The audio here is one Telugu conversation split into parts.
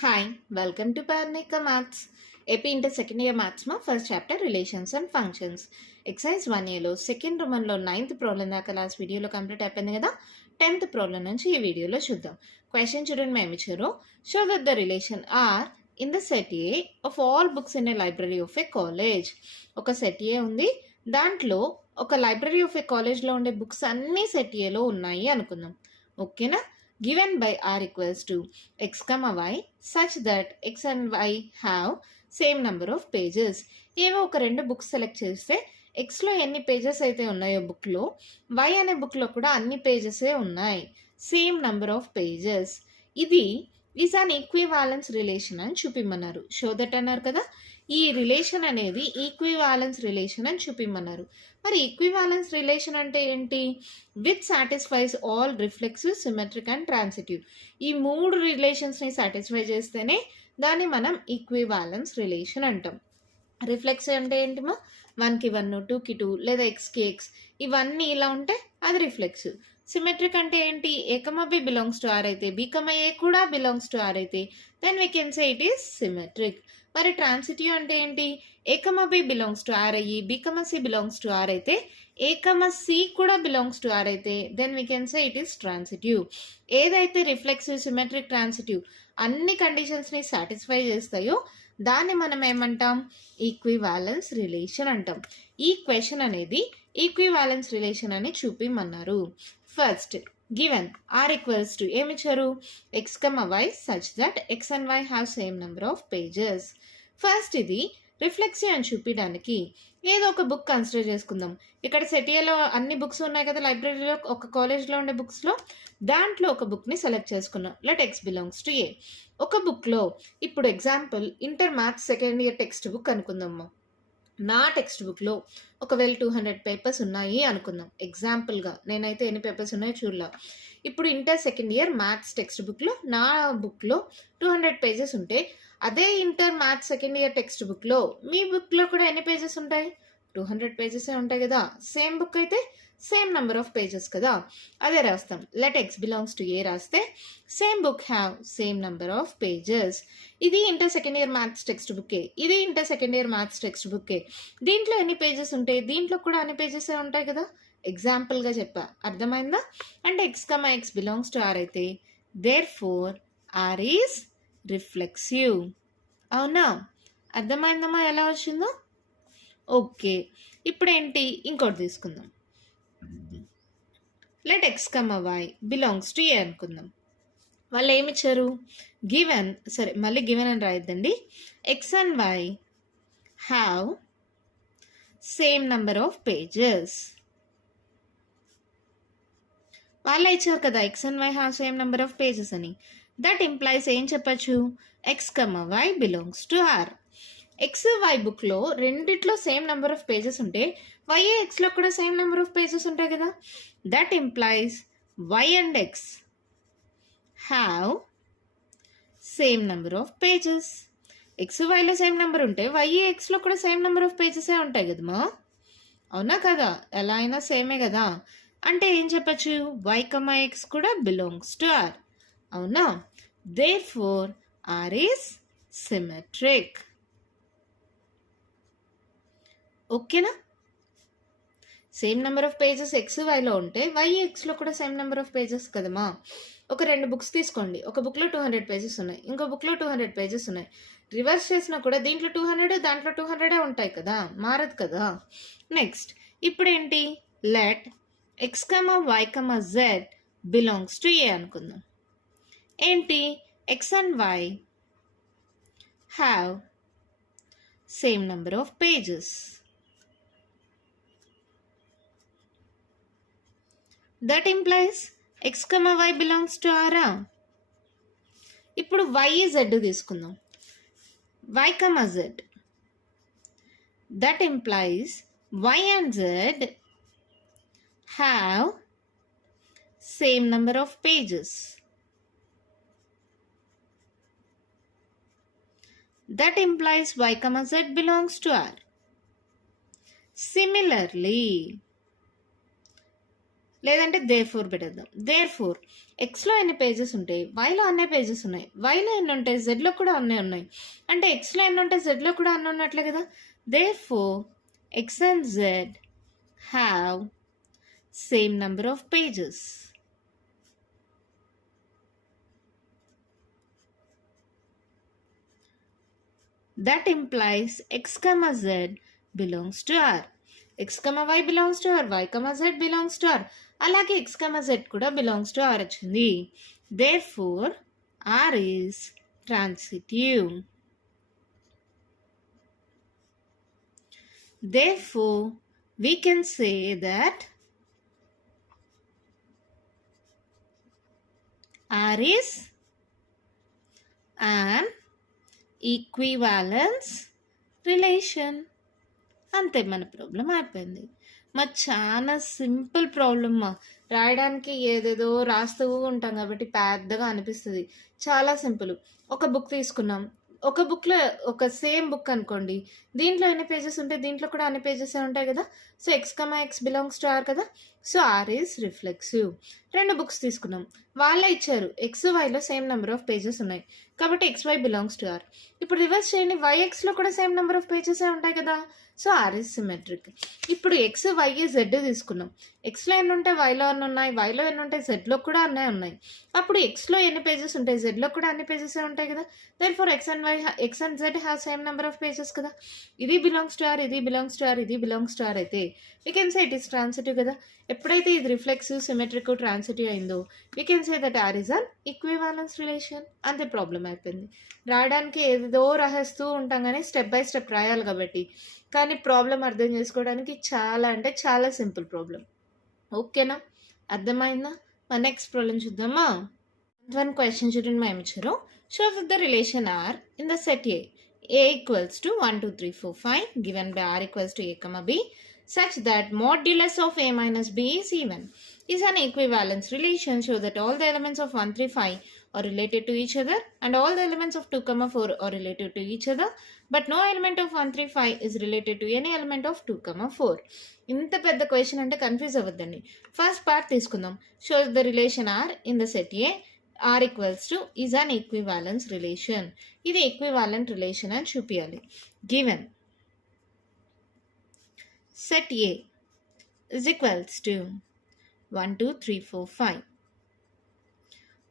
Hi, welcome to Parnika Maths. AP Inter second year maths ma first chapter relations and functions. Exercise 1 లో సెకండ్ రోమన్ లో 9th ప్రాబ్లం దాకా లాస్ట్ వీడియోలో కంప్లీట్ అయిపోయింది కదా. 10th ప్రాబ్లం నుంచి ఈ వీడియోలో చూద్దాం. క్వశ్చన్ చూడండి మేము ఇచ్చారు. Show that the relation R in the set A of all books in a library of a college. ఒక సెట్ ఏ ఉంది, దాంట్లో ఒక లైబ్రరీ ఆఫ్ ఏ కాలేజ్లో ఉండే బుక్స్ అన్నీ సెట్ ఏలో ఉన్నాయి అనుకుందాం. ఓకేనా? given by r equals to x comma y such that x and y have same number of pages. ఏవో ఒక రెండు బుక్స్ సెలెక్ట్ చేస్తే ఎక్స్లో ఎన్ని పేజెస్ అయితే ఉన్నాయో బుక్లో, వై అనే బుక్లో కూడా అన్ని పేజెసే ఉన్నాయి, సేమ్ నెంబర్ ఆఫ్ పేజెస్. ఇది ఈజ్ అన్ ఈక్వివాలెన్స్ రిలేషన్ అని చూపిమ్మన్నారు. షో దట్ అన్నారు కదా, ఈ రిలేషన్ అనేది ఈక్వివాలెన్స్ రిలేషన్ అని చూపిమ్మన్నారు. మరి ఈక్వివాలెన్స్ రిలేషన్ అంటే ఏంటి? Which satisfies all reflexive, symmetric and transitive. ఈ మూడు రిలేషన్స్ని సాటిస్ఫై చేస్తేనే దాన్ని మనం ఈక్వివాలెన్స్ రిలేషన్ అంటాం. రిఫ్లెక్సివ్ అంటే ఏంటిమో 1కి 1, 2కి 2 లేదా ఎక్స్కి ఎక్స్, ఇవన్నీ ఇలా ఉంటే అది రిఫ్లెక్సివ్. సిమెట్రిక్ అంటే ఏంటి? A comma b belongs to R అయితే బి కమ ఏ కూడా బిలాంగ్స్ టు ఆర్ అయితే then we can say it is symmetric. మరి ట్రాన్సిటివ్ అంటే ఏంటి? A comma b belongs to R అయ్యి b comma c belongs to R అయితే, ఏ కమ సి కూడా బిలాంగ్స్ టు ఆర్ అయితే then we can say it is transitive. ఏదైతే రిఫ్లెక్సివ్, సిమెట్రిక్, ట్రాన్సిటివ్ అన్ని కండిషన్స్ని సాటిస్ఫై చేస్తాయో దాన్ని మనం ఏమంటాం? ఈక్వివాలెన్స్ రిలేషన్ అంటాం. ఈ క్వశ్చన్ అనేది ఈక్వివాలెన్స్ రిలేషన్ అని చూపిమన్నారు. First given R equals to ఏమిచ్చారు? X comma y such that x and y have same number of pages. First ఇది రిఫ్లెక్సివ్ అని చూపించడానికి ఏదో ఒక బుక్ కన్సిడర్ చేసుకుందాం. ఇక్కడ సెటియాలో అన్ని బుక్స్ ఉన్నాయి కదా, లైబ్రరీలో ఒక కాలేజ్లో ఉండే బుక్స్లో దాంట్లో ఒక బుక్ని సెలెక్ట్ చేసుకున్నాం. లెట్ ఎక్స్ బిలాంగ్స్ టు ఏ. ఒక బుక్లో ఇప్పుడు example inter maths second year text book అనుకుందాము. నా టెక్స్ట్ బుక్లో ఒకవేళ 200 పేపర్స్ ఉన్నాయి అనుకుందాం ఎగ్జాంపుల్గా. నేనైతే ఎన్ని పేపర్స్ ఉన్నాయో చూడలా. ఇప్పుడు inter second year maths text బుక్లో నా బుక్లో 200 పేజెస్ ఉంటే, అదే inter maths second year text బుక్లో మీ బుక్లో కూడా ఎన్ని పేజెస్ ఉంటాయి? 200 పేజెసే ఉంటాయి కదా. సేమ్ బుక్ అయితే సేమ్ నెంబర్ ఆఫ్ పేజెస్ కదా, అదే రాస్తాం. Let x belongs to A రాస్తే same book have same number of pages. ఇది inter second year maths text బుక్కే, ఇది inter second year maths text బుక్కే. దీంట్లో ఎన్ని పేజెస్ ఉంటాయి? దీంట్లో కూడా అన్ని పేజెసే ఉంటాయి కదా. ఎగ్జాంపుల్గా చెప్పా, అర్థమైందా? అంటే x comma x belongs to R అయితే therefore R is reflexive. అవునా? అర్థమైందమ్మా ఎలా వచ్చిందో? ఓకే, ఇప్పుడు ఏంటి, ఇంకోటి తీసుకుందాం. Let x comma y belongs to A అనుకుందాం. వాళ్ళు ఏమిచ్చారు? గివెన్, సరే మళ్ళీ గివెన్ అని రాయొద్దండి, x and y have same number of pages. వాళ్ళే ఇచ్చారు కదా x and y have same number of pages అని. దట్ ఇంప్లైస్ ఏం చెప్పచ్చు? X comma y belongs to are. X y బుక్లో రెండిట్లో సేమ్ నెంబర్ ఆఫ్ పేజెస్ ఉంటే వై ఎక్స్లో కూడా సేమ్ నెంబర్ ఆఫ్ పేజెస్ ఉంటాయి కదా. That implies y and x have same number of pages. X వైలో సేమ్ నెంబర్ ఉంటే వై ఎక్స్లో కూడా సేమ్ నెంబర్ ఆఫ్ పేజెసే ఉంటాయి కదమ్మా. అవునా కదా? ఎలా అయినా సేమే కదా. అంటే ఏం చెప్పచ్చు? వై కమ ఎక్స్ కూడా బిలాంగ్స్ టు ఆర్. అవునా? Therefore R is symmetric. ఓకేనా? Same number of pages x వైలో ఉంటే వై ఎక్స్లో కూడా సేమ్ నెంబర్ ఆఫ్ పేజెస్ కదమ్మా. ఒక రెండు బుక్స్ తీసుకోండి, ఒక బుక్లో 200 పేజెస్ ఉన్నాయి, ఇంకో బుక్లో 200 పేజెస్ ఉన్నాయి. రివర్స్ చేసినా కూడా దీంట్లో 200 దాంట్లో 200 ఉంటాయి కదా, మారదు కదా. నెక్స్ట్ ఇప్పుడు ఏంటి? Let x comma y comma z belongs to A అనుకుందాం. ఏంటి? X and y have same number of pages. That implies x comma y belongs to R. ఇప్పుడు వై జెడ్ తీసుకుందాం, y comma z. That implies y and Z have same number of pages. That implies y comma z belongs to R. Similarly, లేదంటే దేర్ ఫోర్ పెట్టేద్దాం. దేర్ ఫోర్ ఎక్స్లో ఎన్ని పేజెస్ ఉంటాయి, వైలో అన్నే పేజెస్ ఉన్నాయి. వైలో ఎన్ని ఉంటాయి, జెడ్లో కూడా అన్నీ ఉన్నాయి. అంటే ఎక్స్లో ఎన్ని ఉంటాయి, జెడ్లో కూడా అన్నీ ఉన్నట్లే కదా. Therefore X and Z have same number of pages. That implies x comma z belongs to R. X comma y belongs to R. Y comma z belongs to R. అలాగే x comma z కూడా belongs to R వచ్చింది. Therefore, R is transitive. Therefore, we can say that R is an equivalence relation. అంతే, మన ప్రాబ్లం అయిపోయింది. మరి చాలా సింపుల్ ప్రాబ్లమ్ రాయడానికి ఏదేదో రాస్తూ ఉంటాం కాబట్టి పెద్దగా అనిపిస్తుంది. చాలా సింపుల్. ఒక బుక్ తీసుకున్నాం, ఒక బుక్లో ఒక సేమ్ బుక్ అనుకోండి, దీంట్లో ఎన్ని పేజెస్ ఉంటాయి, దీంట్లో కూడా అన్ని పేజెస్ ఉంటాయి కదా. So x comma x belongs to R కదా. So R is reflexive. రెండు బుక్స్ తీసుకున్నాం, వాళ్ళే ఇచ్చారు ఎక్స్ వైలో సేమ్ నెంబర్ ఆఫ్ పేజెస్ ఉన్నాయి కాబట్టి x y belongs to R. ఇప్పుడు రివర్స్ చేయండి, వైఎక్స్లో కూడా సేమ్ నెంబర్ ఆఫ్ పేజెస్ ఉంటాయి కదా. So R is symmetric. ఇప్పుడు ఎక్స్ వై జెడ్ తీసుకున్నాం, ఎక్స్లో ఎన్ని ఉంటాయి, వైలో ఎన్ని ఉన్నాయి, వైలో ఎన్ని ఉంటాయి, జెడ్లో కూడా అన్నీ ఉన్నాయి. అప్పుడు ఎక్స్లో ఎన్ని పేజెస్ ఉంటాయి, జెడ్లో కూడా అన్ని పేజెస్ ఉంటాయి కదా. Therefore X and Z have same number of pages కదా. ఇది బిలాంగ్స్ టు ఆర్, ఇది బిలాంగ్స్ టు ఆర్, ఇది బిలాంగ్స్ టు ఆర్ అయితే we can say it is transitive కదా. ఎప్పుడైతే ఇది రిఫ్లెక్సివ్, సిమెట్రిక్, ట్రాన్సిటివ్ అయిందో we can say that R is an equivalence relation. అంతే, ప్రాబ్లం అయిపోయింది. రాయడానికి ఏదో రాసేస్తూ ఉంటాం కానీ స్టెప్ బై స్టెప్ రాయాలి కాబట్టి. కానీ ప్రాబ్లం అర్థం చేసుకోవడానికి చాలా అంటే చాలా సింపుల్ ప్రాబ్లం. ఓకేనా, అర్థమైందా? మా నెక్స్ట్ ప్రాబ్లం చూద్దామా. వన్ క్వశ్చన్ చూడండి, మా ఇచ్చారు. Show with the relation R in the set A equals to 1 2 3 4 5 given by R equals to a comma b such that modulus of a minus b is even is an equivalence relation. Show that all the elements of 1 3 5 are related to each other and all the elements of 2 comma 4 are related to each other, but no element of 1 3 5 is related to any element of 2 comma 4. ఇంత పెద్ద క్వశ్చన్ అంటే కన్ఫ్యూజ్ అవ్వద్దండి. ఫస్ట్ పార్ట్ తీసుకుందాం. Show the relation R in the set A R equals to is an equivalence relation. ఇది ఈక్వివాలెంట్ రిలేషన్ అని చూపించాలి. Given set A is equals to 1 2 3 4 5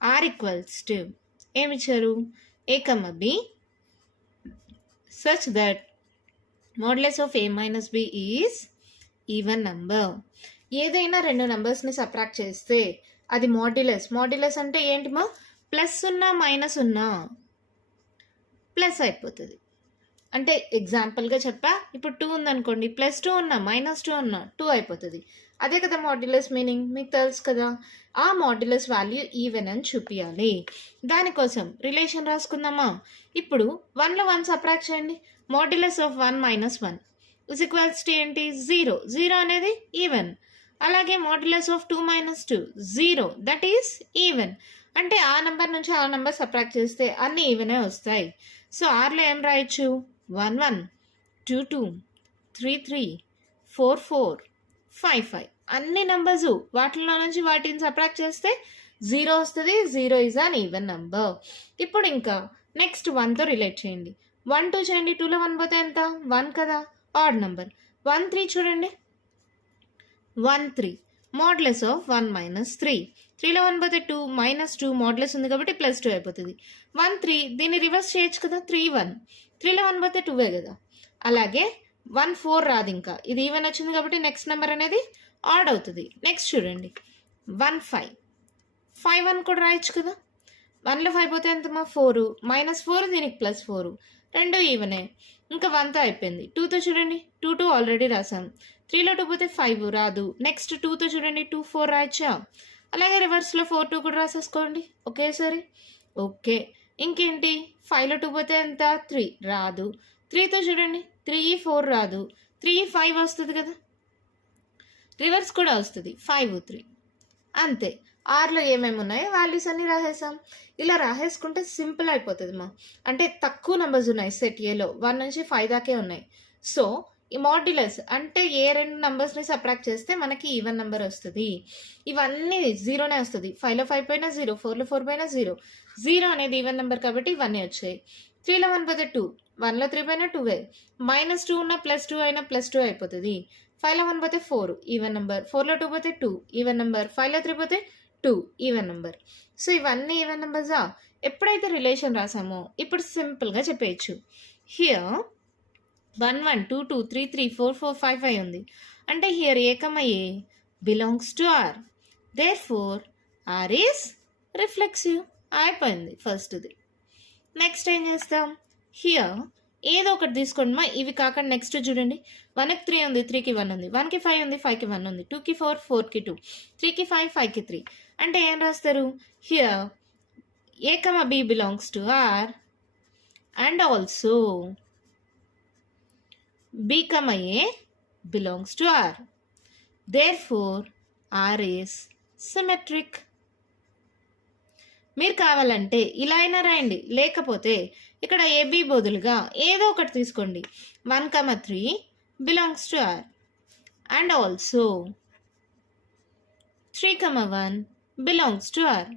R equals to ఏమిచ్చారు a comma b such that modulus of a minus b is even number. ఏదైనా రెండు నెంబర్స్ని సబ్ట్రాక్ట్ చేస్తే అది మాడ్యులస్. మాడ్యులస్ అంటే ఏంటి మా, ప్లస్ ఉన్నా మైనస్ ఉన్నా ప్లస్ అయిపోతుంది. అంటే ఎగ్జాంపుల్గా చెప్పా, ఇప్పుడు 2 ఉందనుకోండి, +2 ఉన్నా -2 ఉన్నా 2 అయిపోతుంది. అదే కదా మాడ్యులస్ మీనింగ్, మీకు తెలుసు కదా. ఆ మాడ్యులస్ వాల్యూ ఈవెన్ అని చూపించాలి. దానికోసం రిలేషన్ రాసుకుందామా. ఇప్పుడు 1లో 1 సబ్ట్రాక్ట్ చేయండి. Modulus of 1 - 1 is equals to ఏంటి, 0. 0 అనేది ఈవెన్. అలాగే modulus of 2 - 2 0, that is even. అంటే ఆ నెంబర్ నుంచి ఆ నెంబర్ సబ్ట్రాక్ట్ చేస్తే అన్ని ఈవెనే వస్తాయి. సో ఆర్లో ఏం రాయొచ్చు, 1 1 2 2 3 3 4 4 5 5 అన్ని నెంబర్స్ వాటిలో నుంచి వాటిని సబ్ట్రాక్ట్ చేస్తే 0 వస్తుంది. 0 ఈజ్ అన్ ఈవెన్ నెంబర్. ఇప్పుడు ఇంకా నెక్స్ట్ 1తో రిలేట్ చేయండి. 1 2 చేయండి, 2లో 1 పోతే ఎంత, 1 కదా, ఆడ్ నెంబర్. 1 3 చూడండి, 1 3 మాడ్యులస్ ఆఫ్ 1 - 3. 3లో 1 పోతే 2 -2 మాడ్యులస్ ఉంది కాబట్టి +2 అయిపోతుంది. 1 3 దీన్ని రివర్స్ చేయొచ్చు కదా, 3 1. 3లో 1 పోతే 2 కదా. అలాగే 1 4 రాదు, ఇంకా ఇది ఈవెన్ వచ్చింది కాబట్టి నెక్స్ట్ నెంబర్ అనేది ఆడ్ అవుతుంది. నెక్స్ట్ చూడండి 1 5 5 1 కూడా రాయొచ్చు కదా. 1లో 5 పోతే ఎంతమా, 4 -4 దీనికి +4 రెండు ఈవెనే. ఇంకా 1తో అయిపోయింది. 2తో చూడండి, 2 2 ఆల్రెడీ రాసాం. 3లో 2 పోతే 5 రాదు. నెక్స్ట్ 2తో చూడండి, 2 4 రాయొచ్చా. అలాగే రివర్స్లో 4 2 కూడా రాసేసుకోండి ఒకేసారి. ఓకే, ఇంకేంటి 5లో 2 పోతే ఎంత, 3 రాదు. 3తో చూడండి, 3 4 రాదు. 3 5 వస్తుంది కదా, రివర్స్ కూడా వస్తుంది, 5 3. అంతే, ఆర్లో ఏమేమి ఉన్నాయో వాల్యూస్ అన్నీ రాసేసాం. ఇలా రాసేసుకుంటే సింపుల్ అయిపోతుంది మా. అంటే తక్కువ నెంబర్స్ ఉన్నాయి సెట్ ఏలో, 1 నుంచి 5 దాకే ఉన్నాయి. సో ఈ మాడ్యులస్ అంటే ఏ రెండు నంబర్స్ని సబ్ట్రాక్ట్ చేస్తే మనకి ఈవెన్ నెంబర్ వస్తుంది. ఇవన్నీ జీరోనే వస్తుంది. 5లో 5 పోయినా జీరో, 4లో 4 పోయినా జీరో. జీరో అనేది ఈవెన్ నెంబర్ కాబట్టి ఇవన్నీ వచ్చాయి. 3లో 1 పోతే 2, 1లో 3 పోయినా 2 -2 ఉన్న +2 అయినా +2 అయిపోతుంది. 5లో 1 పోతే 4 ఈవెన్ నెంబర్, 4లో 2 పోతే 2 ఈవెన్ నెంబర్, 5లో 3 పోతే 2 ఈవెన్ నెంబర్. సో ఇవన్నీ ఈవెన్ నెంబర్సా. ఎప్పుడైతే రిలేషన్ రాసామో ఇప్పుడు సింపుల్గా చెప్పేయచ్చు. హియర్ 1 1 2 2 3 3 4 4 5 5 ఉంది. అంటే here A belongs to R. Therefore R is reflexive. అయిపోయింది ఫస్ట్ది. నెక్స్ట్ ఏం చేస్తాం, హియర్ ఏదో ఒకటి తీసుకోండి. ఇవి కాకుండా నెక్స్ట్ చూడండి, 1కి 3 ఉంది, 3కి 1 ఉంది, 1కి 5 ఉంది, 5కి 1 ఉంది, 2కి 4, 4కి 2, 3కి 5, 5కి 3. అంటే ఏం రాస్తారు, here A B belongs to R and also B, A belongs to R. Therefore, R is symmetric. మీరు కావాలంటే ఇలా అయినా రాయండి, లేకపోతే ఇక్కడ AB బదులుగా ఏదో ఒకటి తీసుకోండి. 1, 3 belongs to R and also 3, 1 belongs to R.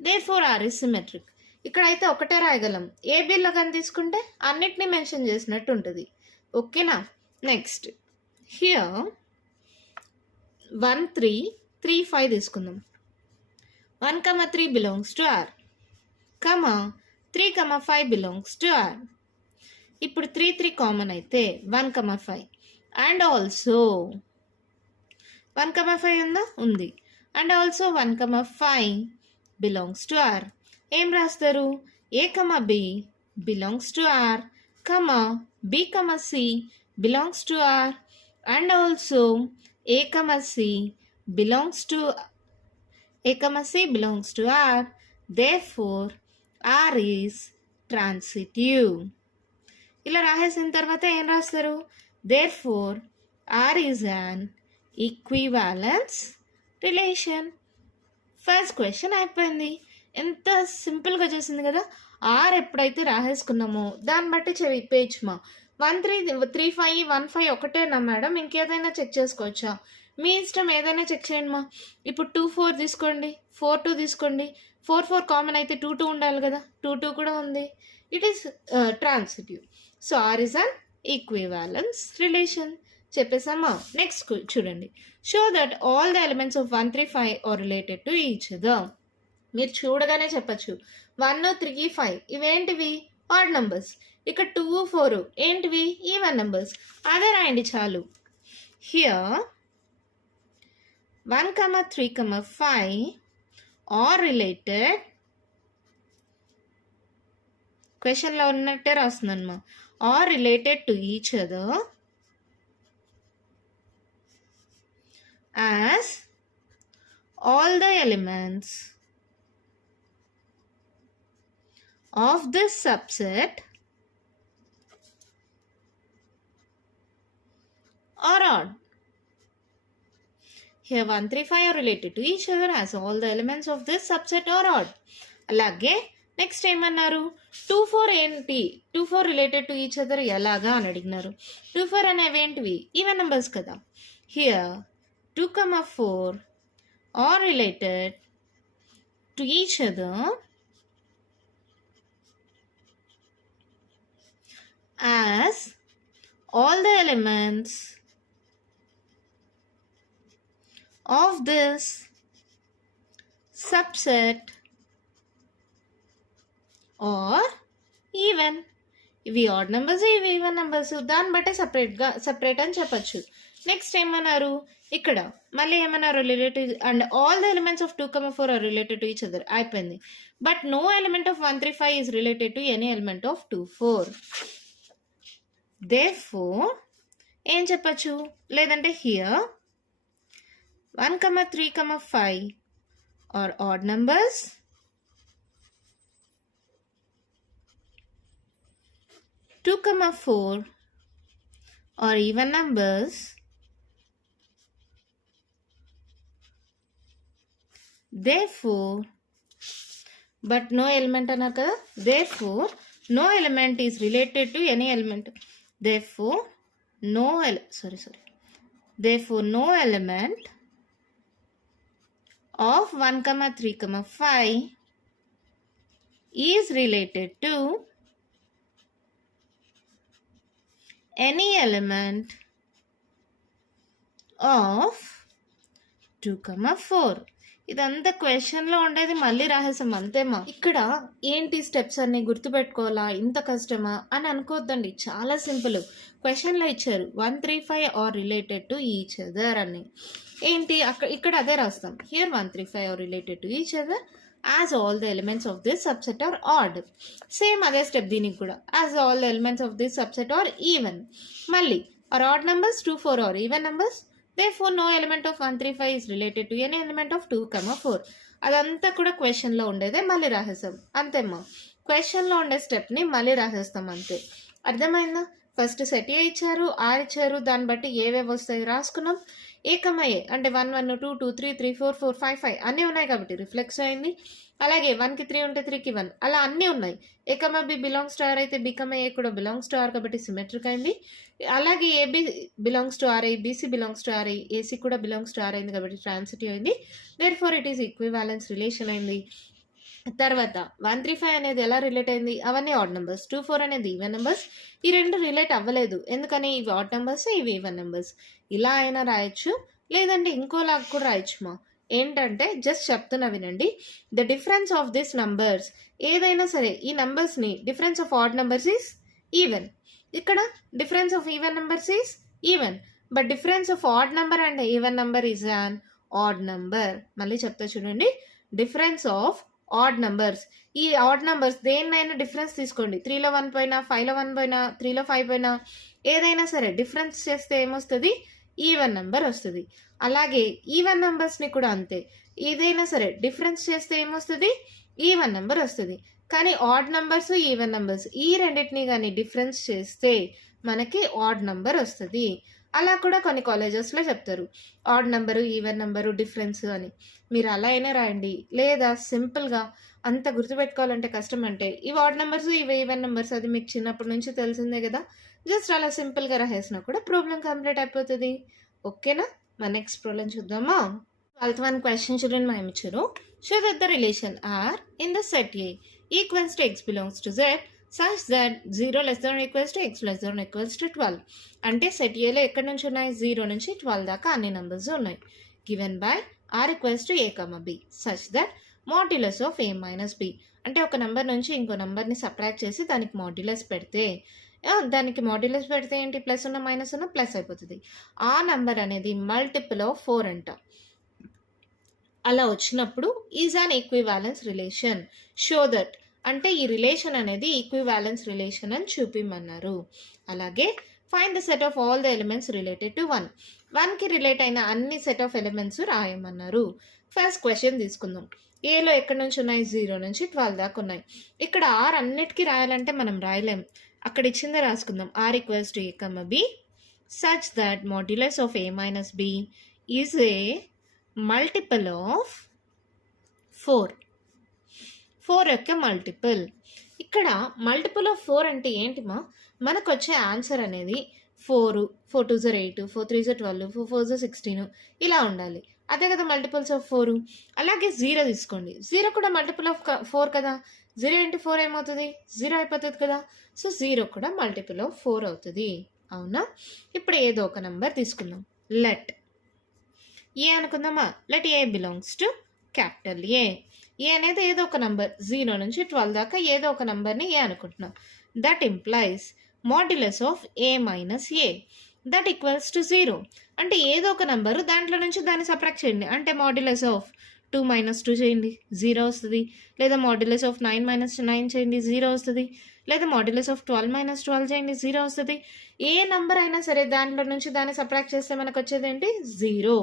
Therefore, R is symmetric. ఇక్కడైతే ఒకటే రాయగలం. ABలో కానీ తీసుకుంటే అన్నిటినీ మెన్షన్ చేసినట్టు ఉంటుంది. ఓకేనా. నెక్స్ట్ హియర్ 1 3 3 5 తీసుకుందాం. 1, 3 belongs to R, 3, 5 belongs to R. ఇప్పుడు 3 3 కామన్ అయితే 1, 5 అండ్ ఆల్సో 1, 5 ఉందా, ఉంది. And also 1, 5 belongs to R. ఏం రాస్తారు, A B belongs to R, B, C belongs to R and also A, C belongs to R. Therefore, R is transitive. ఇలా రాసేసిన తర్వాత ఏం రాస్తారు, therefore R is an equivalence relation. First question అయిపోయింది. ఎంత సింపుల్గా చేసింది కదా. ఆర్ ఎప్పుడైతే రాసేసుకున్నామో దాన్ని బట్టి చెప్పేయచ్చుమా. 1 3 3 5 1 5 ఒకటేనా మేడం, ఇంకేదైనా చెక్ చేసుకోవచ్చా? మీ ఇష్టం, ఏదైనా చెక్ చేయండి మా. ఇప్పుడు 2 4 తీసుకోండి, 4 2 తీసుకోండి. 4 4 కామన్ అయితే 2 2 ఉండాలి కదా, 2 2 కూడా ఉంది. It is transitive. So R is an equivalence relation. చెప్పేసామా. నెక్స్ట్ చూడండి, show that all the elements of 1 3 5 are related to each other. మీరు చూడగానే చెప్పచ్చు 1 3 5 ఇవేంటివి, ఆడ్ నంబర్స్. ఇక 2 4 ఏంటివి, ఈవెన్ నంబర్స్. అదే రాయండి చాలు. హియర్ 1, 3, 5 ఆర్ రిలేటెడ్, క్వశ్చన్లో ఉన్నట్టే రాస్తుందన్నమా, are related to each other as all the elements of this subset are odd. Here 1 3 5 are related to each other as all the elements of this subset are odd. అలాగే నెక్స్ట్ ఏమన్నారు, 2 4 ఏంటి, 2 4 రిలేటెడ్ టు ఈచ్ అదర్ ఎలాగా అని అడిగినారు. 2 4 అనేవి ఏంటివి, ఈవెన్ నెంబర్స్ కదా. Here 2, 4 are related to each other as all the elements of this subset or even. ఇవి ఆడ్ నెంబర్స్, ఇవి ఈవెన్ నెంబర్స్. దాన్ని బట్టే సపరేట్ అని చెప్పచ్చు. నెక్స్ట్ ఏమన్నారు, ఇక్కడ మళ్ళీ ఏమన్నారు, relative and all the elements of 2, 4 are related to each other. అయిపోయింది. But no element of 1 3 5 is related to any element of 2 4. Therefore, ఏం చెప్పచ్చు, లేదంటే here 1, 3, 5 are odd numbers, 2, 4 are even numbers, therefore, but no element అన్నారు కదా, therefore no element is related to any element. Therefore, therefore no element of 1, 3, 5 is related to any element of 2, 4. ఇదంతా క్వశ్చన్లో ఉండేది మళ్ళీ రాసేసాం అంతేమా. ఇక్కడ ఏంటి స్టెప్స్ అన్ని గుర్తుపెట్టుకోవాలా, ఇంత కష్టమా అని అనుకోవద్దండి. చాలా సింపుల్. క్వశ్చన్లో ఇచ్చారు 1, 3, 5 are related to each other అని. ఏంటి ఇక్కడ అదే రాస్తాం. Here 1, 3, 5 are related to each other as all the elements of this subset are odd. Same అదే స్టెప్ దీనికి కూడా. as all the elements of this subset are even. మళ్ళీ are odd numbers, 2, 4 are even numbers. Therefore no element of 1, 3, 5 is related to any element of 2, 4. అదంతా కూడా క్వశ్చన్లో ఉండేదే మళ్ళీ రాసేస్తాం అంతేమ్మా. క్వశ్చన్లో ఉండే స్టెప్ని మళ్ళీ రాసేస్తాం అంతే. అర్థమైందా? ఫస్ట్ సెట్ ఏ ఇచ్చారు, ఆర్ ఇచ్చారు, దాన్ని బట్టి ఏవేవి వస్తాయి రాసుకున్నాం. ఏకమయ్యే అంటే 1, 1, 2, 2, 3, 3, 4, 4, 5, 5 అన్నీ ఉన్నాయి కాబట్టి రిఫ్లెక్స్ అయింది. అలాగే 1కి 3 ఉంటే 3కి 1 అలా అన్నీ ఉన్నాయి. A comma B belongs to R అయితే బికమ ఏ కూడా బిలాంగ్స్ టు ఆర్ కాబట్టి సిమెట్రిక్ అయింది. అలాగే ఏబి బిలాంగ్స్ టు ఆర్ ఐ, బీసీ బిలాంగ్స్ టు ఆర్ ఐ, ఏసీ కూడా బిలాంగ్స్ టు ఆర్ అయింది కాబట్టి ట్రాన్సిటివ్ అయింది. Therefore it is equivalence relation అయింది. తర్వాత 1, 3, 5 అనేది ఎలా రిలేట్ అయింది, అవన్నీ ఆడ్ నెంబర్స్. 2, 4 అనేది ఈవెన్ నెంబర్స్. ఈ రెండు రిలేట్ అవ్వలేదు ఎందుకని ఇవి ఆడ్ నెంబర్స్, ఇవి ఈవెన్ నెంబర్స్. ఇలా అయినా రాయొచ్చు, లేదంటే ఇంకోలాగా కూడా రాయొచ్చు మా. ఏంటంటే జస్ట్ చెప్తున్నా వినండి. The difference of this numbers, ఏదైనా సరే ఈ నంబర్స్ని difference of odd numbers is even. ఇక్కడ difference of even numbers is even, but difference of odd number and even number is an odd number. మళ్ళీ చెప్తా చూడండి. డిఫరెన్స్ ఆఫ్ ఆడ్ నెంబర్స్, ఈ ఆడ్ నెంబర్స్ దేన్నైనా డిఫరెన్స్ తీసుకోండి. 3లో 1 పోయినా, 5లో 1 పోయినా, 3లో 5 పోయినా, ఏదైనా సరే డిఫరెన్స్ చేస్తే ఏమొస్తుంది, ఈవెన్ నెంబర్ వస్తుంది. అలాగే ఈవెన్ నెంబర్స్ని కూడా అంతే. ఏదైనా సరే డిఫరెన్స్ చేస్తే ఏమొస్తుంది, ఈవెన్ నెంబర్ వస్తుంది. కానీ ఆడ్ నెంబర్స్, ఈవెన్ నెంబర్స్ ఈ రెండింటిని కానీ డిఫరెన్స్ చేస్తే మనకి ఆడ్ నెంబర్ వస్తుంది. అలా కూడా కొన్ని కాలేజెస్లో చెప్తారు add number, even number difference అని. మీరు అలా అయినా రాయండి, లేదా సింపుల్గా అంత గుర్తుపెట్టుకోవాలంటే కష్టం అంటే ఇవి ఆడ్ నెంబర్స్, ఇవి ఈవెన్ నెంబర్స్, అది మీకు చిన్నప్పటి నుంచి తెలిసిందే కదా. జస్ట్ అలా సింపుల్గా రాసేసినా కూడా ప్రాబ్లం కంప్లీట్ అయిపోతుంది. ఓకేనా? మన నెక్స్ట్ ప్రాబ్లం చూద్దామా. 12th one క్వశ్చన్ చూడండి. మా ఇచ్చారు show that the relation R in the set A equals to X belongs to Z such that 0 less than or equals to x less than or equals to 12. అంటే సెట్ ఏలో ఎక్కడి నుంచి ఉన్నాయి, 0 నుంచి 12 దాకా అన్ని నెంబర్స్ ఉన్నాయి. Given by R equals to A comma B such that modulus of A minus B. అంటే ఒక నెంబర్ నుంచి ఇంకో నెంబర్ని సబ్ట్రాక్ట్ చేసి దానికి మాడ్యులస్ పెడితే ఏంటి, ప్లస్ ఉన్న మైనస్ ఉన్న ప్లస్ అయిపోతుంది. ఆ నెంబర్ అనేది మల్టిపుల్ ఆఫ్ 4 అంట. అలా వచ్చినప్పుడు is an equivalence relation. Show that అంటే ఈ రిలేషన్ అనేది ఈక్వివాలెన్స్ రిలేషన్ అని చూపిమన్నారు. అలాగే find the set of all the elements related to 1. 1కి రిలేట్ అయిన అన్ని సెట్ ఆఫ్ ఎలిమెంట్స్ రాయమన్నారు. ఫస్ట్ క్వశ్చన్ తీసుకుందాం. ఏలో ఎక్కడి నుంచి ఉన్నాయి, 0 నుంచి 12 దాకా ఉన్నాయి. ఇక్కడ ఆర్ అన్నిటికీ రాయాలంటే మనం రాయలేం, అక్కడ ఇచ్చిందే రాసుకుందాం. R equals to A comma B such that modulus of A minus b is a multiple of 4. 4 యొక్క మల్టిపుల్. ఇక్కడ మల్టిపుల్ ఆఫ్ 4 అంటే ఏంటిమా, మనకు వచ్చే ఆన్సర్ అనేది 4, 4 2 జర్ 8, 4 3 జర్ 12, 4 4 జర్ 16 ఇలా ఉండాలి. అదే కదా మల్టిపుల్స్ ఆఫ్ 4. అలాగే 0 తీసుకోండి. 0 కూడా మల్టిపుల్ ఆఫ్ 4 కదా. 0 ఇంటూ 4 ఏమవుతుంది, 0 అయిపోతుంది కదా. సో 0 కూడా మల్టిపుల్ ఆఫ్ 4 అవుతుంది. అవునా? ఇప్పుడు ఏదో ఒక నెంబర్ తీసుకుందాం. లెట్ ఏ అనుకుందామా. Let a belongs to capital A. A అనేది ఏదో ఒక నంబర్, 0 నుంచి 12 దాకా ఏదో ఒక నంబర్ని ఏ అనుకుంటున్నాం. That implies modulus of A minus A that equals to 0. అంటే ఏదో ఒక నంబరు దాంట్లో నుంచి దాన్ని సబ్ట్రాక్ట్ చేయండి. అంటే మాడ్యులస్ ఆఫ్ 2 మైనస్ 2 చేయండి, 0 వస్తుంది. లేదా మాడ్యులస్ ఆఫ్ 9 మైనస్ 9 చేయండి, 0 వస్తుంది. లేదా మాడ్యులస్ ఆఫ్ 12 మైనస్ 12 చేయండి, 0 వస్తుంది. ఏ నంబర్ అయినా సరే దాంట్లో నుంచి దాన్ని సబ్ట్రాక్ట్ చేస్తే మనకు వచ్చేది ఏంటి, 0.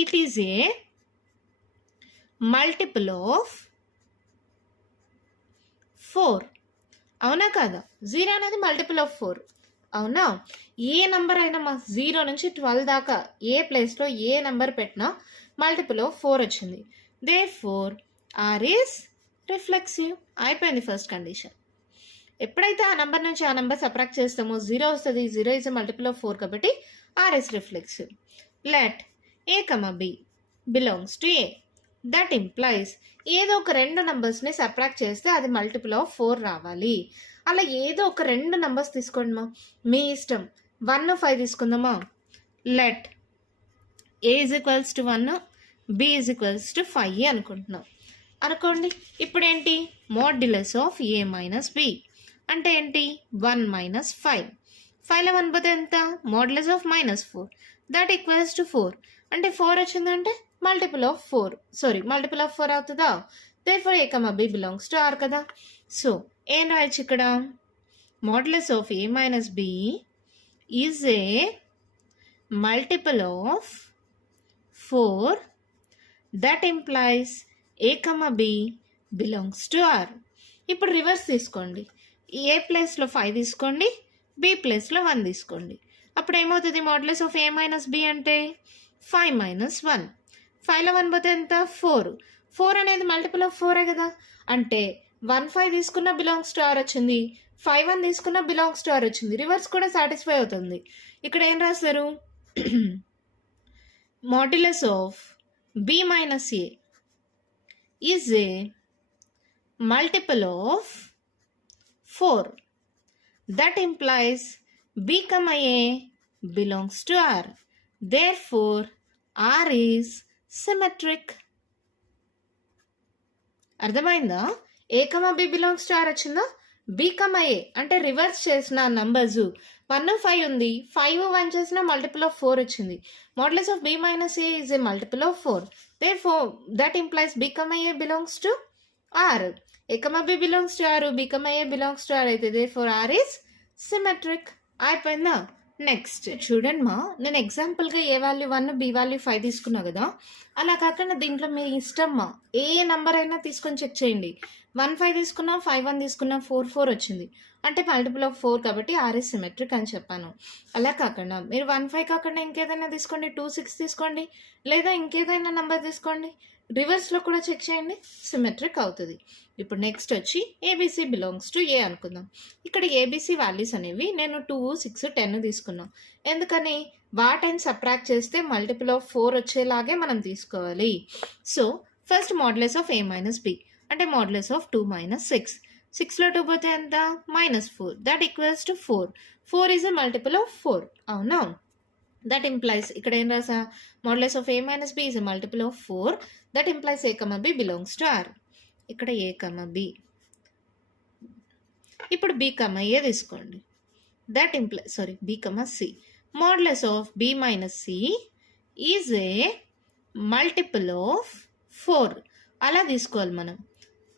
It is a multiple of 4. అవునా కాదా? 0 అనేది మల్టిపుల్ ఆఫ్ 4. అవునా? ఏ నెంబర్ అయినా మా 0 నుంచి 12 దాకా ఏ ప్లేస్లో ఏ నెంబర్ పెట్టినా మల్టిపుల్ ఆఫ్ 4 వచ్చింది. Therefore R is reflexive. అయిపోయింది ఫస్ట్ కండిషన్. ఎప్పుడైతే ఆ నెంబర్ నుంచి ఆ నెంబర్ సబ్ట్రాక్ట్ చేస్తామో 0 వస్తుంది. 0 ఈజ్ ఎ మల్టిపుల్ ఆఫ్ 4 కాబట్టి R is reflexive. Let A comma B belongs to A. That implies ఏదో ఒక రెండు నెంబర్స్ని సబ్ట్రాక్ట్ చేస్తే అది మల్టిపుల్ ఆఫ్ 4 రావాలి. అలా ఏదో ఒక రెండు నెంబర్స్ తీసుకోండి మా, మీ ఇష్టం. 1, 5 తీసుకుందామా. Let a is equals to 1, b is equals to 5 అనుకుంటున్నాం అనుకోండి. ఇప్పుడు ఏంటి, modulus of A minus B అంటే ఏంటి, 1 మైనస్ 5. 5లో 1 పోతే ఎంత, modulus of -4 that equals to 4. అంటే 4 వచ్చిందంటే మల్టిపుల్ ఆఫ్ 4 అవుతుందా. Therefore a comma B belongs to R కదా. సో ఏం రాయొచ్చు ఇక్కడ, modulus of A minus b is a multiple of 4 that implies A comma B belongs to R. ఇప్పుడు రివర్స్ తీసుకోండి, ఏ ప్లేస్లో 5 తీసుకోండి, బి ప్లేస్లో 1 తీసుకోండి. అప్పుడు ఏమవుతుంది, modulus of A minus B అంటే 5 మైనస్ 1. 5లో 1 పోతే ఎంత, 4. 4 అనేది మల్టిపుల్ ఆఫ్ 4 కదా. అంటే 1, 5 తీసుకున్న బిలాంగ్స్ టు ఆర్ వచ్చింది, 5, 1 తీసుకున్న బిలాంగ్స్ టు ఆర్ వచ్చింది. రివర్స్ కూడా సాటిస్ఫై అవుతుంది. ఇక్కడ ఏం రాస్తారు, modulus of b minus a is a multiple of 4 that implies b comma a belongs to R. Therefore R is symmetric. అర్థమైందా, a comma B belongs to R వచ్చిందా. బి కమా ఏ అంటే రివర్స్ చేసిన నంబర్స్ 1, 5 ఉంది, 5, 1 చేసిన మల్టిపుల్ ఆఫ్ 4 వచ్చింది. Modulus of b minus a is a multiple of 4. Therefore that implies b comma a belongs to R. A comma B belongs to R, b comma a belongs to R అయితే దేర్ఫోర్ ఆర్ ఈజ్ సిమెట్రిక్. అయిపోయిందా. నెక్స్ట్ చూడండి మా, నేను ఎగ్జాంపుల్గా ఏ వాల్యూ 1, బి వాల్యూ 5 తీసుకున్నా కదా. అలా కాకుండా దీంట్లో మీ ఇష్టం మా, ఏ నెంబర్ అయినా తీసుకొని చెక్ చేయండి. 1, 5 తీసుకున్నా, 5, 1 తీసుకున్నా, 4, 4 వచ్చింది. అంటే మల్టిపుల్ ఆఫ్ 4 కాబట్టి ఆర్ ఇస్ సిమెట్రిక్ అని చెప్పాను. అలా కాకుండా మీరు 1, 5 కాకుండా ఇంకేదైనా తీసుకోండి, 2, 6 తీసుకోండి, లేదా ఇంకేదైనా నెంబర్ తీసుకోండి. రివర్స్లో కూడా చెక్ చేయండి, సిమెట్రిక్ అవుతుంది. ఇప్పుడు నెక్స్ట్ వచ్చి ఏబీసీ బిలాంగ్స్ టు ఏ అనుకుందాం. ఇక్కడ ఏబీసీ వాల్యూస్ అనేవి నేను 2, 6, 10 తీసుకున్నాం. ఎందుకని, వాటిని సబ్ట్రాక్ట్ చేస్తే మల్టిపుల్ ఆఫ్ 4 వచ్చేలాగే మనం తీసుకోవాలి. So first modulus of A minus B అంటే మోడ్యులస్ ఆఫ్ 2 మైనస్ 6. 6లో 2 పోతే ఎంత, -4 that equals to 4. 4 is a multiple of 4. అవునా. దట్ ఇంప్లైస్ ఇక్కడ ఏం రాసా, modulus of A minus b is a multiple of 4 that implies A comma B belongs to R. ఇక్కడ ఏ కమా బి. ఇప్పుడు బి కమా ఏ తీసుకోండి. That implies b comma C. Modulus of b minus c is a multiple of 4. అలా తీసుకోవాలి మనం.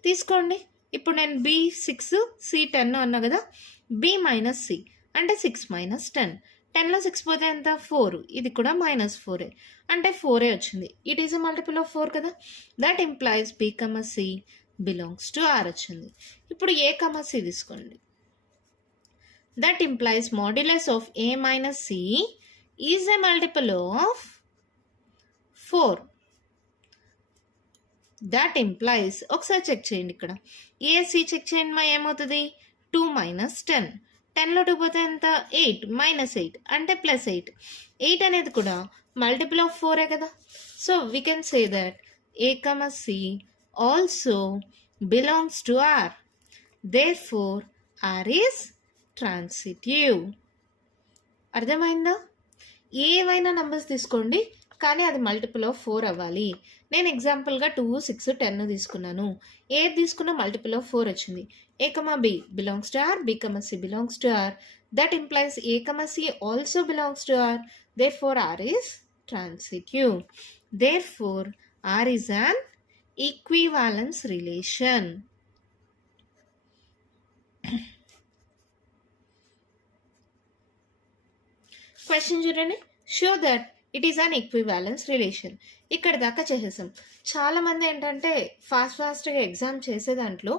తీసుకోండి. ఇప్పుడు నేను బి 6, సి 10 అన్నా కదా. బి మైనస్ సి అంటే 6 మైనస్ 10. 10లో 6 పోతే ఎంత, 4. ఇది కూడా -4 అంటే 4 వచ్చింది. It is a multiple of 4 కదా. That implies b comma c belongs to R వచ్చింది. ఇప్పుడు ఏ కమా సి తీసుకోండి. That implies modulus of A minus c is a multiple of 4. That implies ఒకసారి చెక్ చేయండి. ఇక్కడ ఏసీ చెక్ చేయండి మా, ఏమవుతుంది, 2 మైనస్ 10. 10లో 2 పోతే ఎంత, 8 -8 అంటే +8. 8 అనేది కూడా మల్టిపుల్ ఆఫ్ 4 కదా. So we can say that a comma c also belongs to R. Therefore R is transitive. అర్థమైందా. ఏవైనా నంబర్స్ తీసుకోండి, కానీ అది మల్టిపుల్ ఆఫ్ 4 అవ్వాలి. నేను ఎగ్జాంపుల్గా 2, 6, 10 తీసుకున్నాను. ఏది తీసుకున్నా మల్టిపుల్ ఆఫ్ 4 వచ్చింది. A comma B belongs to R, b comma c belongs to R. That implies A comma c also belongs to R. Therefore R is transitive. Therefore R is an equivalence relation. Question చూడండి. Show that it is an equivalence relation. ఇక్కడ దాకా చేసేసాం. చాలామంది ఏంటంటే ఫాస్ట్గా ఎగ్జామ్ చేసే దాంట్లో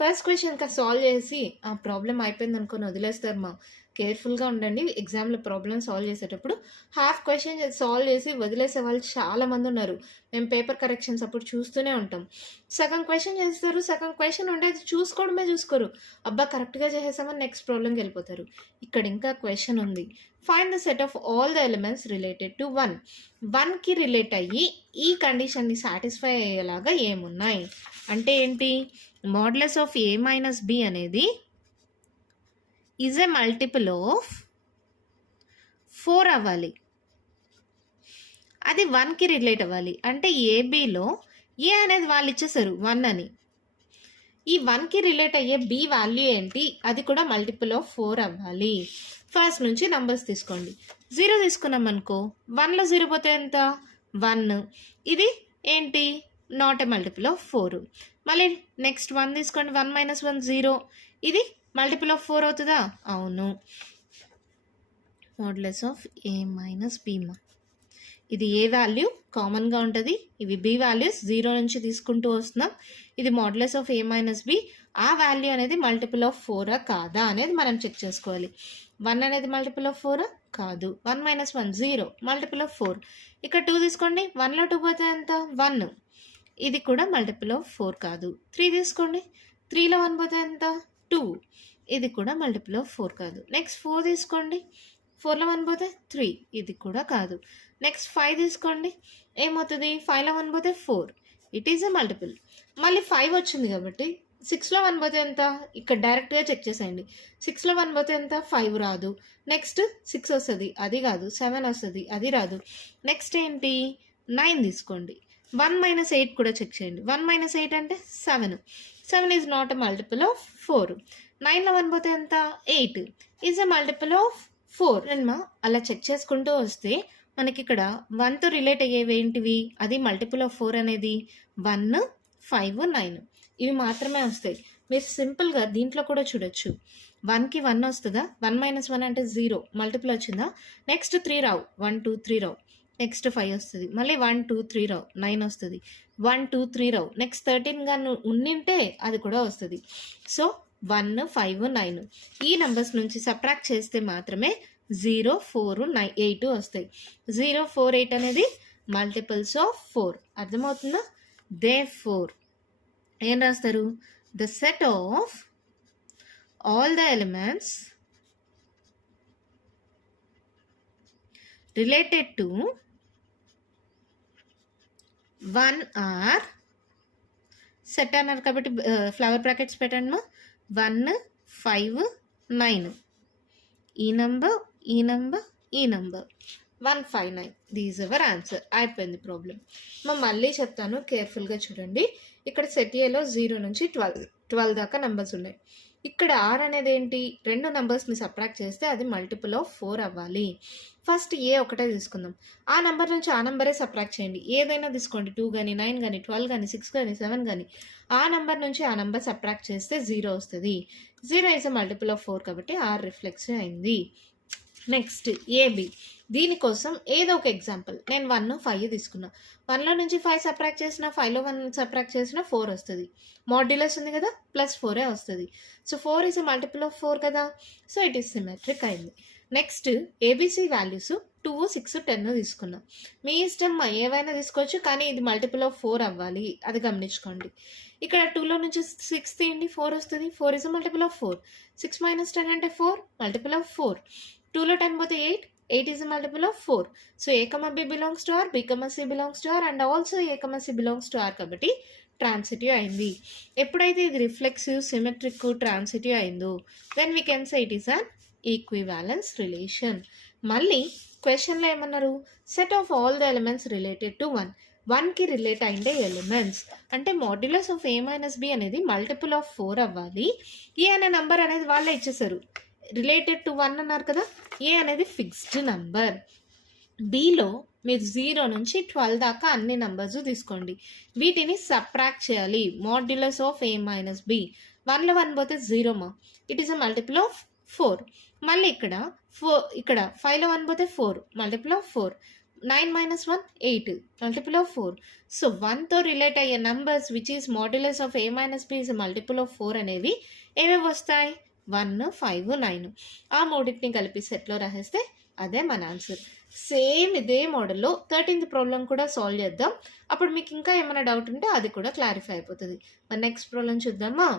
ఫస్ట్ క్వశ్చన్ సాల్వ్ చేసి ఆ ప్రాబ్లం అయిపోయింది అనుకొని వదిలేస్తారు మా. కేర్ఫుల్గా ఉండండి ఎగ్జామ్లో ప్రాబ్లమ్ సాల్వ్ చేసేటప్పుడు. హాఫ్ క్వశ్చన్ సాల్వ్ చేసి వదిలేసే వాళ్ళు చాలామంది ఉన్నారు. మేము పేపర్ కరెక్షన్స్ అప్పుడు చూస్తూనే ఉంటాం. సగం క్వశ్చన్ చేస్తారు, సగం క్వశ్చన్ ఉండేది చూసుకోరు. అబ్బా కరెక్ట్గా చేసేసామని నెక్స్ట్ ప్రాబ్లంకి వెళ్ళిపోతారు. ఇక్కడ ఇంకా క్వశ్చన్ ఉంది. Find the set of all the elements related to 1. 1కి రిలేట్ అయ్యి ఈ కండిషన్ని సాటిస్ఫై అయ్యేలాగా ఏమున్నాయి అంటే ఏంటి? Modulus of a minus b అనేది ఈజ్ ఎ మల్టిపుల్ ఆఫ్ 4 అవ్వాలి. అది 1కి రిలేట్ అవ్వాలి. అంటే ఏబిలో ఏ అనేది వాళ్ళు ఇచ్చేసారు 1 అని. ఈ 1కి రిలేట్ అయ్యే బి వాల్యూ ఏంటి? అది కూడా మల్టిపుల్ ఆఫ్ 4 అవ్వాలి. ఫస్ట్ నుంచి నంబర్స్ తీసుకోండి. 0 తీసుకున్నాం అనుకో, 1లో 0 పోతే ఎంత? 1. ఇది ఏంటి? Not a multiple of 4. మళ్ళీ నెక్స్ట్ 1 తీసుకోండి. 1 మైనస్ 1 0. ఇది మల్టిపుల్ ఆఫ్ 4 అవుతుందా? అవును. Modulus of A minus b. ఇది ఏ వాల్యూ కామన్గా ఉంటుంది. ఇవి బి వాల్యూస్ 0 నుంచి తీసుకుంటూ వస్తున్నాం. ఇది modulus of A minus b. ఆ వాల్యూ అనేది మల్టిపుల్ ఆఫ్ 4 కాదా అనేది మనం చెక్ చేసుకోవాలి. 1 అనేది మల్టిపుల్ ఆఫ్ 4 కాదు. 1 మైనస్ 1 0 మల్టిపుల్ ఆఫ్ 4. ఇక్కడ 2 తీసుకోండి. 1లో 2 పోతే ఎంత? 1. ఇది కూడా మల్టిపుల్ ఆఫ్ 4 కాదు. 3 తీసుకోండి. 3లో 1 పోతే ఎంత? 2. ఇది కూడా మల్టిపుల్ ఆఫ్ 4 కాదు. నెక్స్ట్ 4 తీసుకోండి. 4లో 1 పోతే 3. ఇది కూడా కాదు. నెక్స్ట్ 5 తీసుకోండి. ఏమవుతుంది? 5లో 1 పోతే 4. It is a multiple. మళ్ళీ 5 వచ్చింది కాబట్టి 6లో 1 పోతే ఎంత? ఇక్కడ డైరెక్ట్గా చెక్ చేసేయండి. 6లో 1 పోతే ఎంత? 5 రాదు. నెక్స్ట్ 6 వస్తుంది, అది కాదు. 7 వస్తుంది, అది రాదు. నెక్స్ట్ ఏంటి? 9 తీసుకోండి. 1 మైనస్ 8 కూడా చెక్ చేయండి. 1 మైనస్ 8 అంటే 7. 7 is not a multiple of 4. 9లో 1 పోతే ఎంత? 8 ఈజ్ ఎ మల్టిపుల్ ఆఫ్ 4. అమ్మా అలా చెక్ చేసుకుంటూ వస్తే మనకి ఇక్కడ 1తో రిలేట్ అయ్యేవి ఏంటివి? అది మల్టిపుల్ ఆఫ్ 4 అనేది 1, 5, 9 ఇవి మాత్రమే వస్తాయి. మీరు సింపుల్గా దీంట్లో కూడా చూడొచ్చు. 1కి 1 వస్తుందా? 1 మైనస్ 1 అంటే 0 మల్టిపుల్ వచ్చిందా? నెక్స్ట్ 3 రావు. 1, 2, 3 రావు. నెక్స్ట్ 5 వస్తుంది. మళ్ళీ 1, 2, 3 రావు. 9 వస్తుంది. 1, 2, 3 రావు. నెక్స్ట్ 13గా ఉండింటే అది కూడా వస్తుంది. సో 1, 5, 9 ఈ నెంబర్స్ నుంచి సబ్ట్రాక్ట్ చేస్తే మాత్రమే 0, 4, 9, 8 వస్తాయి. 0, 4, 8 అనేది మల్టిపుల్స్ ఆఫ్ 4. అర్థమవుతుందా? Therefore ఏం రాస్తారు? The set of all the elements related to 1 R set అన్నారు కాబట్టి ఫ్లవర్ బ్రాకెట్స్ పెట్టండి. 1, 5, 9 ఈ నంబర్, ఈ నంబర్, ఈ నంబర్ 159. These our answer. అయిపోయింది ప్రాబ్లం. మళ్ళీ చెప్తాను, కేర్ఫుల్గా చూడండి. ఇక్కడ సెట్ ఏలో 0 నుంచి 12 దాకా నెంబర్స్ ఉన్నాయి. ఇక్కడ ఆర్ అనేది ఏంటి? 2 నెంబర్స్ని సబ్ట్రాక్ట్ చేస్తే అది మల్టిపుల్ ఆఫ్ 4 అవ్వాలి. ఫస్ట్ ఏ ఒకటే తీసుకుందాం. ఆ నెంబర్ నుంచి ఆ నెంబరే సబ్ట్రాక్ట్ చేయండి. ఏదైనా తీసుకోండి. 2 కానీ 9 కానీ 12 కానీ 6 కానీ 7 కానీ ఆ నెంబర్ నుంచి ఆ నెంబర్ సబ్ట్రాక్ట్ చేస్తే 0 వస్తుంది. 0 ఈజ్ అ మల్టిపుల్ ఆఫ్ 4 కాబట్టి ఆర్ రిఫ్లెక్స్ అయింది. Next a b. దీనికోసం ఏదో ఒక ఎగ్జాంపుల్. నేను 1, 5 తీసుకున్నా. 1లో నుంచి 5 సబ్ట్రాక్ట్ చేసిన, 5లో 1 సబ్ట్రాక్ట్ చేసిన 4 వస్తుంది. మాడ్యులస్ ఉంది కదా, +4 వస్తుంది. So 4 is a multiple of 4 కదా. సో ఇట్ ఈస్ సిమెట్రిక్ అయింది. నెక్స్ట్ ఏబిసి వాల్యూస్ 2, 6, 10 తీసుకున్నా. మీ ఇష్టం, ఏవైనా తీసుకోవచ్చు, కానీ ఇది మల్టిపుల్ ఆఫ్ 4 అవ్వాలి. అది గమనించుకోండి. ఇక్కడ 2లో నుంచి 6 తీయండి, 4 వస్తుంది. 4 is a multiple of 4. 6 minus 10 అంటే 4, మల్టిపుల్ ఆఫ్ 4. 2లో 10 పోతే 8. 8 is a multiple of 4. So A, B belongs to R, B, C belongs to R and also A, C belongs to R కాబట్టి ట్రాన్సిటివ్ అయింది. ఎప్పుడైతే ఇది రిఫ్లెక్సివ్, సిమెట్రిక్, ట్రాన్సిటివ్ అయిందో then we can say it is an equivalence relation. మళ్ళీ క్వశ్చన్లో ఏమన్నారు? Set of all the elements related to 1. 1కి రిలేట్ అయిండే ఎలిమెంట్స్ అంటే modulus of A minus B అనేది మల్టిపుల్ ఆఫ్ 4 అవ్వాలి. ఏ అనే నంబర్ అనేది వాళ్ళే ఇచ్చేసారు. రిలేటెడ్ టు 1 అన్నారు కదా. ఏ అనేది ఫిక్స్డ్ నంబర్. బిలో మీరు 0 నుంచి 12 దాకా అన్ని నంబర్స్ తీసుకోండి. వీటిని సబ్ట్రాక్ట్ చేయాలి. Modulus of A minus B. 1లో 1 పోతే 0 మా. It is a multiple of 4. మళ్ళీ ఇక్కడ 5లో 1 పోతే 4, multiple of 4. 9 minus 1, 8. Multiple of 4. So 1 తో రిలేట్ అయ్యే numbers which is modulus of a minus b is multiple of 4 అనేవి ఏవేవి వస్తాయి? 1, 5, 9. ఆ మూడింటిని కలిపి సెట్లో రాసేస్తే అదే మన ఆన్సర్. సేమ్ ఇదే మోడల్లో 13th ప్రాబ్లం కూడా సాల్వ్ చేద్దాం. అప్పుడు మీకు ఇంకా ఏమైనా డౌట్ ఉంటే అది కూడా క్లారిఫై అయిపోతుంది. మరి నెక్స్ట్ ప్రాబ్లం చూద్దామా?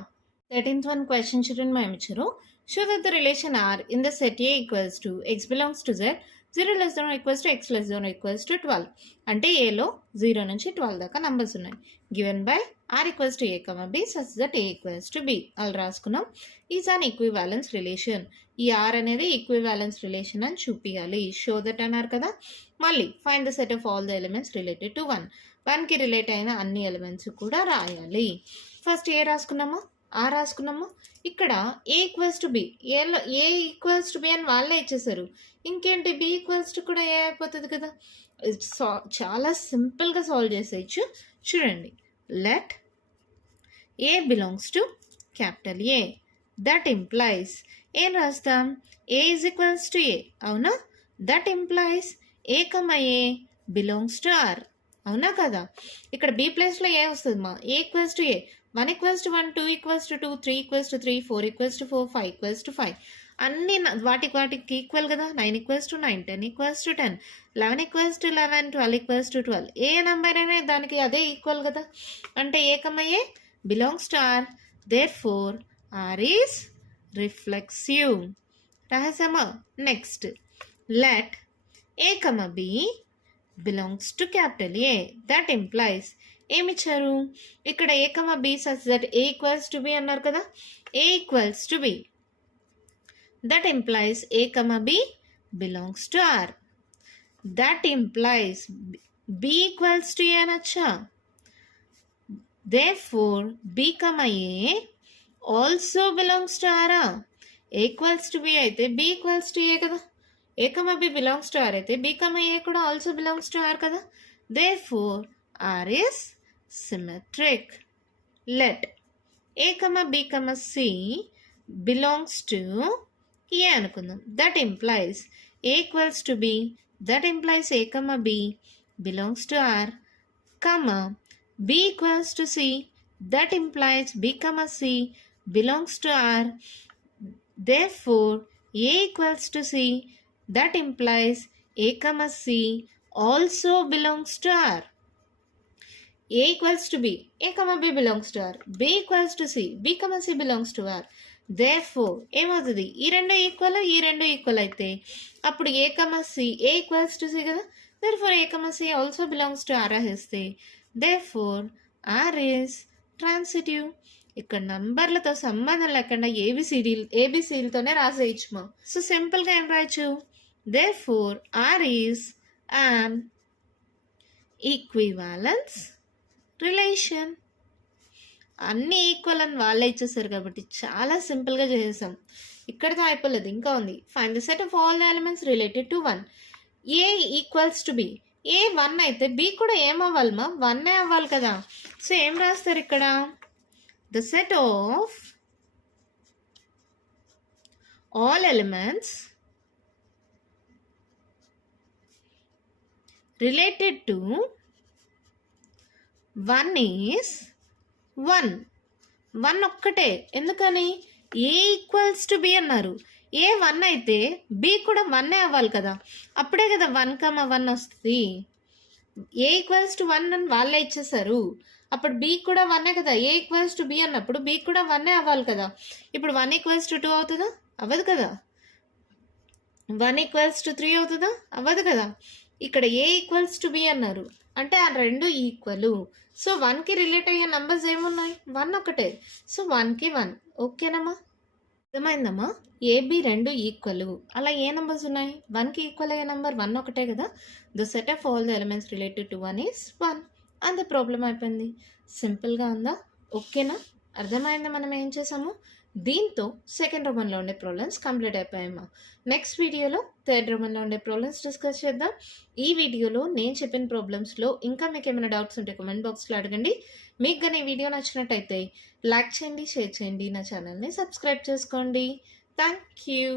13th one question చూడండి మా ఇచ్చారు. Show that the relation R in the set A equals to x belongs to Z, 0 less than or equals to x less than or equals to 12. అంటే ఏలో 0 నుంచి 12 దాకా నంబర్స్ ఉన్నాయి. Given by R equals to A, B such that A equals to B. అలా రాసుకున్నాం. Is an equivalence relation. ఈ R అనేది ఈక్వివాలెన్స్ రిలేషన్ అని చూపించాలి. షో దట్ అన్నారు కదా. మళ్ళీ find the set of all the elements related to 1. 1కి రిలేట్ అయిన అన్ని ఎలిమెంట్స్ కూడా రాయాలి. ఫస్ట్ ఏ రాసుకున్నామా, ఆ రాసుకున్నాము. ఇక్కడ a equals to b, a equals to b అని వాళ్ళే ఇచ్చేసారు. ఇంకేంటి, బి ఈక్వల్స్ టు కూడా ఏ అయిపోతుంది కదా. చాలా సింపుల్గా సాల్వ్ చేసేయచ్చు. చూడండి, let a belongs to capital A. That implies ఏం రాస్తాం, a is equals to a, అవునా? That implies a comma a belongs to R, అవునా కదా? ఇక్కడ బి ప్లేస్లో ఏ వస్తుంది మా, a equals to a. 1 equals to 1, 2 equals to 2, 3 equals to 3, 4 equals to 4, 5 equals to 5. అన్ని వాటికి ఈక్వల్ కదా. 9 equals to 9, 10 equals to 10, 11 equals to 11, 12 equals to 12. ఏ నెంబర్ అయినా దానికి అదే ఈక్వల్ కదా. అంటే a comma a belongs to R, therefore R is reflexive. రాసామా? Next let a comma b belongs to capital A. That implies ఏమిచ్చారు ఇక్కడ, a comma B such that a equals to b అన్నారు కదా. A equals to b, that implies a comma b belongs to R. That implies b equals to a అనొచ్చా. Therefore b comma A also belongs to ఆరా. ఏ ఈక్వల్స్ టు బి అయితే బి ఈక్వల్స్ టు ఏ కదా. A comma b belongs to R అయితే బి కమ ఏ కూడా ఆల్సో బిలాంగ్స్ టు ఆర్ కదా. Therefore R is symmetric. Let A, B, C belongs to A అనుకుందాం. That implies A equals to B. That implies A, B belongs to R, B equals to C. That implies B, C belongs to R. Therefore, A equals to C. That implies A, C also belongs to R. A equals to B, A, B belongs to R. B equals to C, B, C belongs to R. Therefore, ఏమవుతుంది, ఈ రెండు ఈక్వల్ అయితే అప్పుడు A, C, A equals to C కదా. Therefore, A, C also belongs to R రాసేస్తే therefore R is transitive. ఇక్కడ నంబర్లతో సంబంధం లేకుండా ఏబిసిడిలతోనే రాసేయచ్చు మా. సో సింపుల్గా ఏం రాయచ్చు, therefore R is an equivalence relation. అన్నీ ఈక్వల్ అని వాళ్ళే ఇచ్చేసారు కాబట్టి చాలా సింపుల్గా చేసేసాం. ఇక్కడితో అయిపోలేదు, ఇంకా ఉంది. Find the set of all the elements related to 1. A equals to b, a 1 అయితే బి కూడా ఏమవ్వాలి మా, 1 అవ్వాలి కదా. సో ఏం రాస్తారు ఇక్కడ, the set of all elements related to 1 is 1 ఒక్కటే. ఎందుకని, ఏ ఈక్వల్స్ టు బి అన్నారు. ఏ 1 అయితే బి కూడా 1 అవ్వాలి కదా. అప్పుడే కదా 1, 1 వస్తుంది. ఏ ఈక్వల్స్ టు 1 అని వాళ్ళే ఇచ్చేసారు. అప్పుడు బి కూడా 1 కదా. ఏ ఈక్వల్స్ టు బి అన్నప్పుడు బి కూడా 1 అవ్వాలి కదా. ఇప్పుడు 1 ఈక్వల్స్ టు 2 అవుతుందా, అవ్వదు కదా. 1 ఈక్వల్స్ టు 3 అవుతుందా, అవ్వదు కదా. ఇక్కడ ఏ ఈక్వల్స్ టు బి అన్నారు అంటే ఆ రెండు ఈక్వల్. సో 1కి రిలేట్ అయ్యే నంబర్స్ ఏమున్నాయి, 1 ఒకటే. సో 1కి 1 ఓకేనమ్మా, అర్థమైందమ్మా. ఏబి రెండు ఈక్వల్. అలా ఏ నంబర్స్ ఉన్నాయి, 1కి ఈక్వల్ అయ్యే నంబర్ 1 ఒకటే కదా. The set of all the elements related to 1 is 1. అంత ప్రాబ్లం అయిపోయింది. సింపుల్గా ఉందా, ఓకేనా, అర్థమైందా మనం ఏం చేసాము. దీంతో సెకండ్ రోమన్లో ఉండే ప్రాబ్లమ్స్ కంప్లీట్ అయిపోయామా. నెక్స్ట్ వీడియోలో థర్డ్ రోమన్లో ఉండే ప్రాబ్లమ్స్ డిస్కస్ చేద్దాం. ఈ వీడియోలో నేను చెప్పిన ప్రాబ్లమ్స్లో ఇంకా మీకు ఏమైనా డౌట్స్ ఉంటే కామెంట్ బాక్స్లో అడగండి. మీకు కానీ ఈ వీడియో నచ్చినట్టయితే లైక్ చేయండి, షేర్ చేయండి, నా ఛానల్ని సబ్స్క్రైబ్ చేసుకోండి. Thank you.